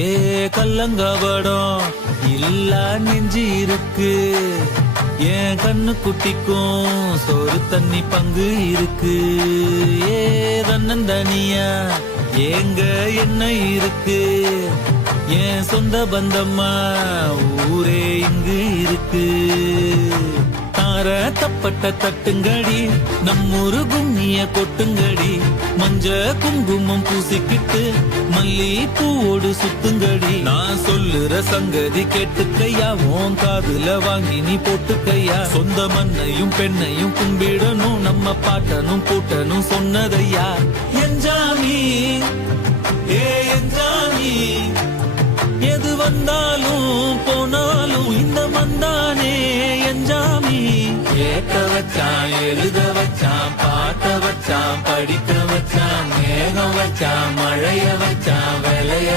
ஏ கல்லங்கபடம் இல்லா நெஞ்சு இருக்கு, என் கண்ணு குட்டிக்கும் சோறு தண்ணி பங்கு இருக்கு. ஏ தன்னந்தனியா ஏங்க என்ன இருக்கு, என் சொந்த பந்தம்மா ஊரே இங்கு இருக்கு. தார தப்பட்ட தட்டுங்கடி, நம்மூரு கும்மிய கொட்டுங்கடி, மஞ்ச குங்குமம் பூசிக்கிட்டு மல்லி பூவோடு சுத்துங்கடி. நான் சொல்லுற சங்கதி கேட்டுக்கையா, உன் காதுல வாங்கி நீ போட்டுக்கையா. சொந்த மண்ணையும் பெண்ணையும் கும்பிடணும், நம்ம பாட்டனும் பூட்டனும் சொன்னதையா. என்ஜாமி ஏ என்ஜாமி, எது வந்தாலும் போனாலும் இந்த மந்தானே என்ஜாமி. கேட்க வச்சான், எழுத வச்சான், பாட்ட வச்சான், படிக்க வச்சான், மேகம் வச்சான், மழைய வச்சான், விளைய